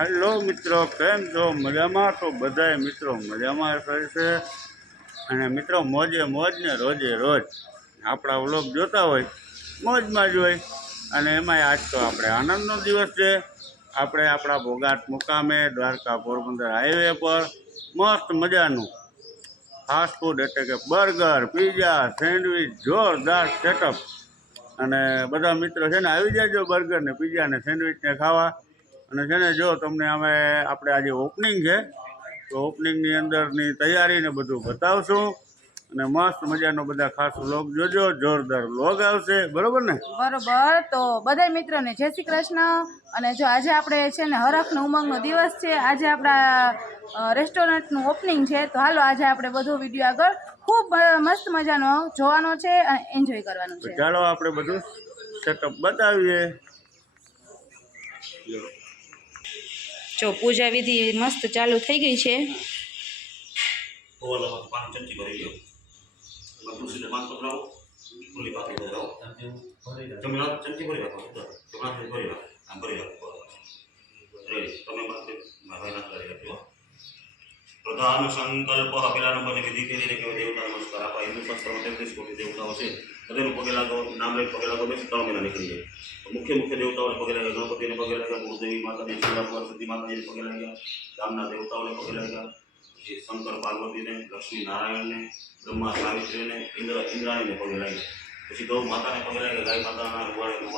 Hello मित्रों, केम छो? मजामां? तो बधाय मित्रों मजामां करशे अने मित्रों मोजे मोज ने रोजे रोज आपड़ा व्लॉग जोता होय मोजमां ज होय अने एमांय आज तो आपणे आनंदनो दिवस छे। आपणे आपड़ा भोगाट मुकामे द्वारका पोरबंदर हाईवे पर मस्त मजानुं फास्ट फूड एटले के बर्गर, पीजा, सेन्डविच जोरदार सेटअप अने बधा मित्रों छे ने आवी जाजो बर्गर ने पीजा ने सेन्डविच ने खावा। અને છે ને જો તમને અમે આપણે આજે ઓપનિંગ છે તો ઓપનિંગની અંદરની તૈયારી ને બધું બતાવશું અને મસ્ત મજાનો બધા ખાસ વ્લોગ જોજો, જોરદાર વ્લોગ આવશે, બરોબર ને? બરોબર। તો બધા મિત્રોને જય શ્રી કૃષ્ણ। અને જો આજે આપણે છે ને હરખ ને ઉમંગનો દિવસ છે। આજે આપણા રેસ્ટોરન્ટનું ઓપનિંગ છે, તો હાલો આજે આપણે બધો વિડીયો આગળ ખૂબ મસ્ત મજાનો જોવાનો છે અને એન્જોય કરવાનો છે। ચાલો આપણે બધું સેટઅપ બતાવીએ। જો પૂજા વિધિ મસ્ત ચાલુ થઈ ગઈ છે। प्रधान संकल्प पेला नंबर ने विधि करीने के देवता नमस्कार आपा हिंदू शास्त्र में 33 कोटी देवताओं से तदेनु पगे लागो नाम ले पगे लागो बेस 3 महीना निकली जाए। मुख्य मुख्य देवताओं ने पगे लगे, गणपति ने पगे लगे, भूदेवी माता ने, शिला सरस्वती माता ने पगे लगे, गामना देवताओं ने पगे लगे, शंकर पार्वती ने, लक्ष्मी नारायण ने, ब्रह्मा सावित्री ने, इंद्राणी ने पगे लगे, પછી ગૌ માતા ને પગે લાગે, ગાય માતાના રૂવાડે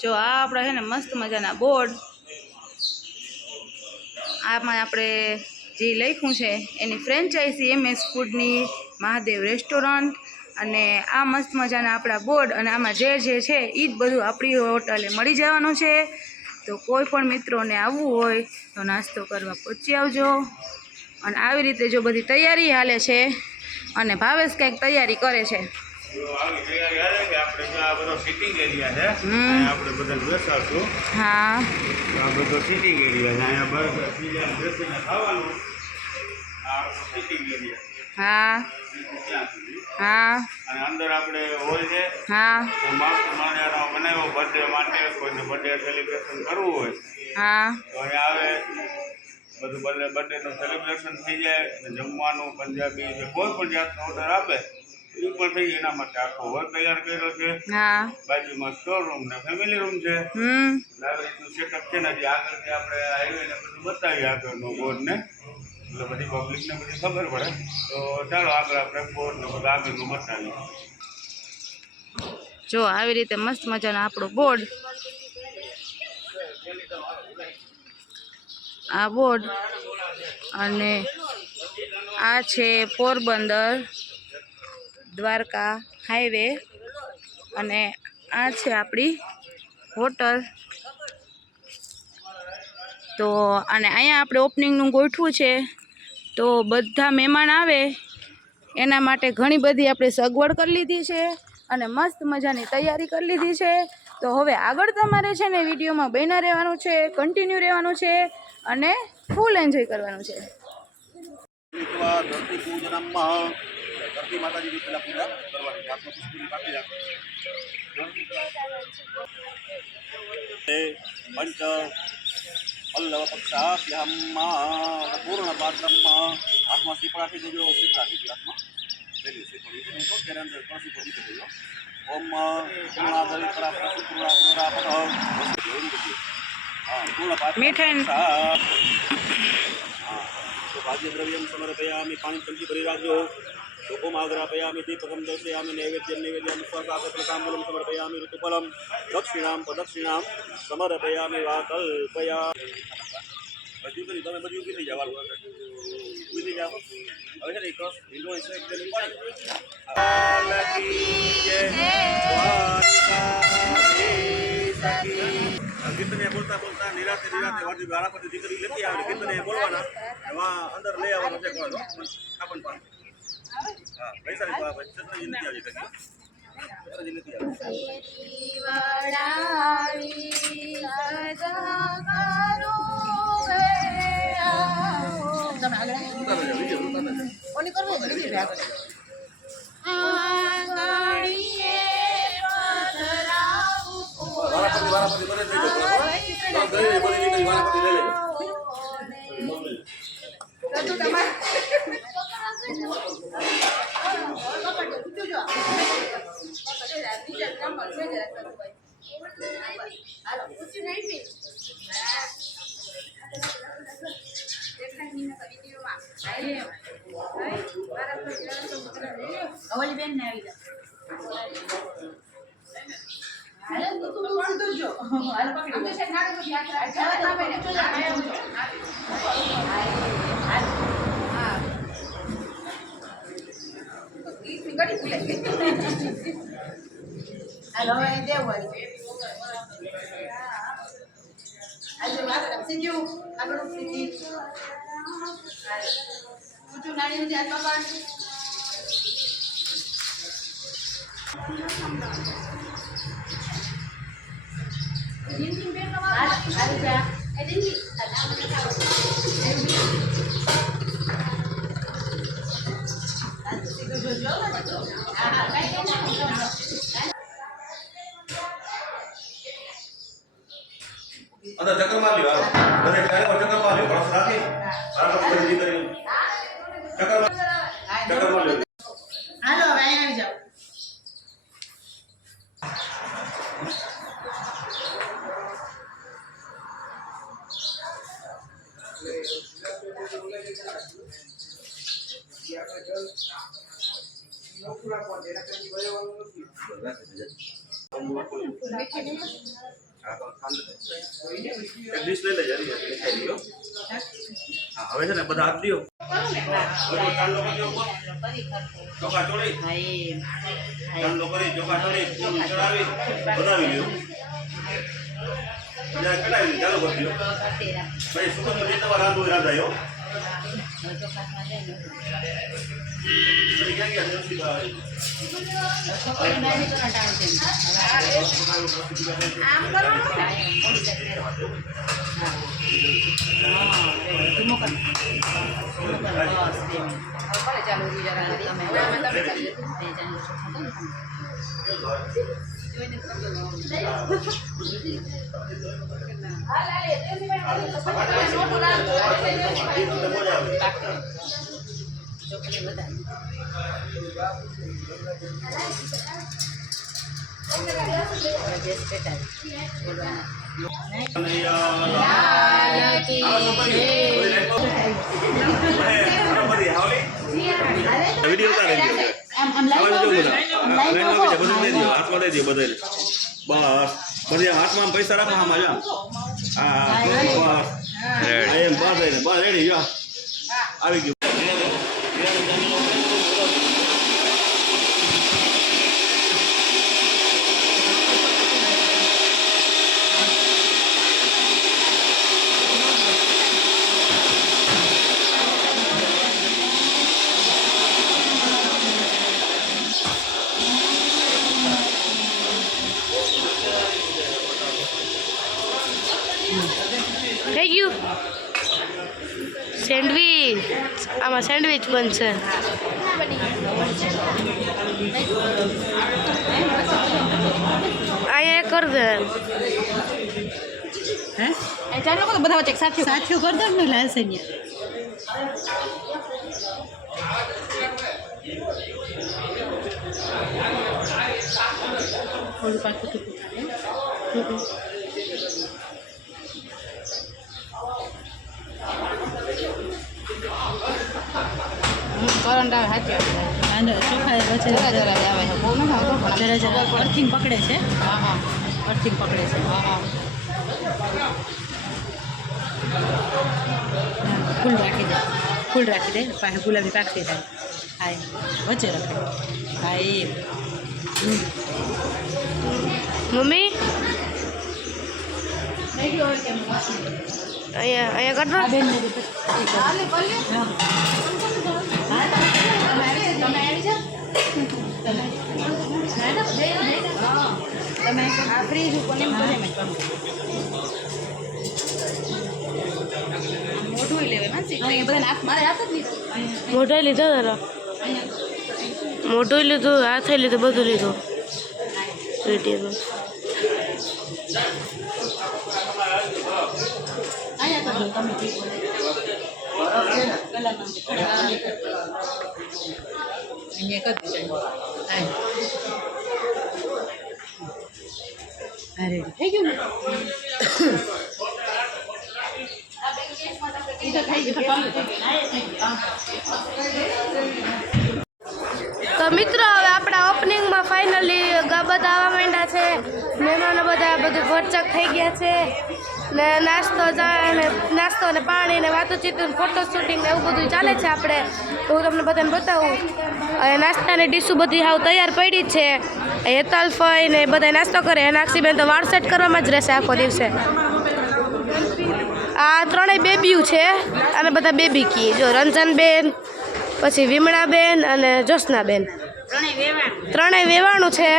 જો આ આપણા છે ને મસ્ત મજાના બોર્ડ આમાં આપણે જે લખ્યું છે એની ફ્રેન્ચાઇઝી MS ફૂડની મહાદેવ રેસ્ટોરન્ટ અને આ મસ્ત મજાના આપણા બોર્ડ અને આમાં જે જે છે એ જ બધું આપણી હોટલે મળી જવાનું છે। તો કોઈ પણ મિત્રોને આવવું હોય તો નાસ્તો કરવા પહોંચી આવજો। અને આવી રીતે જો બધી તૈયારી હાલે છે અને ભાવેશ કંઈક તૈયારી કરે છે। આવી તૈયારી હાલે કે આપણે જો આ બધો સિટિંગ એરિયા છે આપણે બધાને બેસાડશું। હા આ બધો સિટિંગ એરિયા છે, અહીંયા બર્ગર પીઝા બેસીને ખાવાનું। આ સિટિંગ એરિયા હા ત્યાં સુધી હા અને અંદર આપણે હોલ છે હા તો મસ્ત મજાનો બનાવ્યો બર્થડે માટે કોઈને બર્થડે સેલિબ્રેશન કરવું હોય હા તો અહીંયા આવે બધું બર્થડેનું સેલિબ્રેશન થઈ જાય અને જમવાનું પંજાબી જે કોઈ પણ જાતનો ઓર્ડર આપે એ પણ થઈ એના માટે આખો હોલ તૈયાર કર્યો છે। હા બાજુમાં સ્ટોર રૂમ ને ફેમિલી રૂમ છે। આવી રીતનું સેટઅપ છે ને જે આગળથી આપણે હાઈવે ને બધું બતાવીએ આગળનો બોર્ડ ને એટલે બધી પબ્લિકને બધી ખબર પડે। તો ચાલો આગળ આપણે બોર્ડ ને બધું આગળનું બતાવીએ। જો આવી રીતે મસ્ત મજાનો આપણો બોર્ડ આ બોર્ડ અને આ છે પોરબંદર દ્વારકા હાઈવે અને આ છે આપણી હોટલ। તો અને અહીંયા આપણે ઓપનિંગનું ગોઠવું છે તો બધા મહેમાન આવે એના માટે ઘણી બધી આપણે સગવડ કરી લીધી છે અને મસ્ત મજાની તૈયારી કરી લીધી છે। તો હવે આગળ તમારે છે ને વિડીયોમાં બન્યા રહેવાનું છે, કન્ટિન્યુ રહેવાનું છે અને ફૂલ એન્જોય કરવાનું છે। धरती पूजनम धरती माता जी की पहला पूजा करवानी है। आपको पुष्प बाकी पंच पल्लव पक्षाभ्याम पूर्ण पात्रम आत्मा श्रीफला थी जो श्रीफला थी आत्मा पहले श्रीफली तो तेरे अंदर तुलसी को दिखे जो ओम पूर्णादरि प्राप्त पूर्णा पुनरापत हां पूर्ण पात्र मिठाई तो भाग्य द्रव्यम समर्पयामि पानी टंकी भरी राखो लोकोमाग्रापयामि दीपकम दर्शयामि नैवेद्यम नैवेद्यम स्वकाकताम्बूलम समर्पयामि ऋतुफलम दक्षिणां प्रदक्षिणां समर्पयामि वाकल्पया बधी करी તમે બધી ઉભી થઈ જાવ ઉભી થઈ જાવ હવે છે ને એક વિન્ડો છે એકદમ પાણી લગી જય દ્વારકા સખી कितने बोलता बोलता निराते निराते वादी गाड़ा पर दीकरी लेती आवे कितने बोलवाना वहां अंदर ले आवा मजे कोळो आपन पान हां पैसा ले बाबा चतरा जिंदगी आवी करी चतरा जिंदगी आवी वडावी सदा करो वे તમે આગળ ઓલી કરવો બીજી ભાગ આંગણીએ પધરાવું વારા પડી બરે થઈ જતો અંદર ચક્કર માર લ્યો બધે ચારે ચક્કર માર લ્યો બસ રાખી આરામ કરી કરી ચક્કર માર લ્યો હાલો હવે અહીંયા આવી જાઓ. એક ડિશ લઈ લેજો ખાઈ લ્યો હા હવે છે ને બધા હાથ દો ચાંદલો કરી દો ચોખા ચોળી ચાંદલો કરી ચોખા ચોળી ફૂલ ચડાવી બનાવી લ્યો જરા કટાવી ચાલુ કરી દો ભાઈ સુગંધ જે તમારે રાંધાયો ક્યાં ગયા જલ્દી ભાઈ વિડીયો ઉતારે હાથમાં દઈ દો બધાને બસ બધી હાથમાં પૈસા રાખો આમાં જા હા બસ એમ બસ રેડી જો આવી ગયું થઈ ગયું સેન્ડવિચ આમાં સેન્ડવિચ બનશે અહીંયા કર દે હે ચાલો લોકો બધા વચ્ચે સાથીઓ કરી દો ને લાલસે ને થોડું પાછું ટીપું કરંટ આવે સાચી ચોખા વચ્ચે જરા આવે છે બહુ નથી આવતો જરા અર્થિંગ પકડે છે હા હા અર્થિંગ પકડે છે હા હા ફૂલ રાખી દે પાસે ગુલાબી પાકતી થાય હા વચ્ચે રાખે હા એ મમ્મી અહીંયા કર દો ફ્રીજ ઉપર મોઢું લેવાય બધા હાથ મારે હાથ જ લીધો મોઢા લીધા તારા મોઢું લીધું હાથે લીધું બધું લીધું વિડીયો તો મિત્રો હવે આપણા ઓપનિંગમાં ફાઇનલી બધા આવવા માંડ્યા છે. મહેમાનો બધા બધું ભરચક થઈ ગયા છે ને નાસ્તો ને પાણી ને વાતોચીત ફોટો શૂટિંગ ને એવું બધું ચાલે છે. આપણે તો હું તમને બધાને બતાવું. અને નાસ્તાની ડીશો બધી હાવ તૈયાર પડી જ છે. હેતલ ફઈ ને બધા નાસ્તો કરે. નાક્ષીબેન તો વાળ સેટ કરવામાં જ રહેશે આખો દિવસે. આ ત્રણેય બેબીઓ છે અને બધા બેબી કી જો રંજનબેન, પછી વિમળાબેન અને જ્યોત્સનાબેન ત્રણેય વેવાણું છે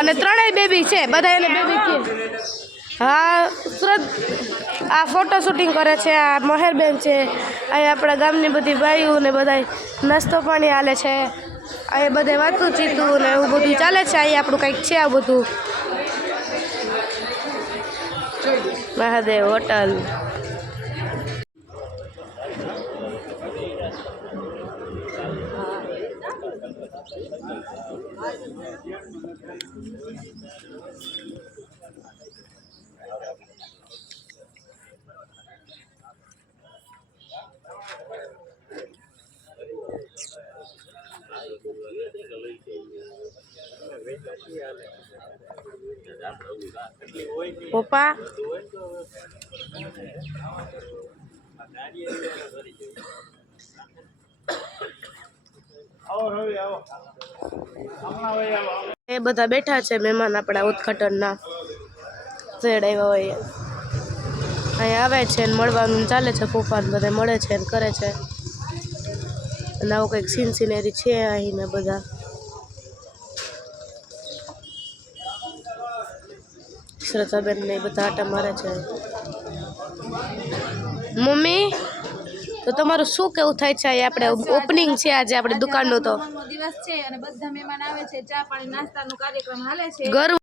અને ત્રણેય બેબી છે. બધા એને બેબી કી. હા આ ફોટો શૂટિંગ કરે છે. આ મહેરબેન છે. અહીં આપણા ગામની બધી બાઈઓ ને બધા નાસ્તો પાણી હાલે છે. અહીં બધે વાતું ચીતું ને એવું બધું ચાલે છે. અહીં આપણું કંઈક છે આ બધું મહાદેવ હોટલ. પપ્પા એ બધા બેઠા છે મહેમાન આપણા ઉદઘાટનના. શેડ આવ્યા હોય અહીં આવે છે ને મળવાનું ચાલે છે. ફૂફાન બધા મળે છે ને કરે છે. અને આવું કંઈક સિનરી છે અહીં ને બધા. શ્રદ્ધાબેન ને બધા આટા મારે છે. મમ્મી તો તમારું શું કેવું થાય છે? આપણે ઓપનિંગ છે આજે આપણે દુકાનનું. તો દિવસ છે અને બધા મહેમાન આવે છે. ચા પાણી નાસ્તાનો કાર્યક્રમ હાલે છે. ગર્વ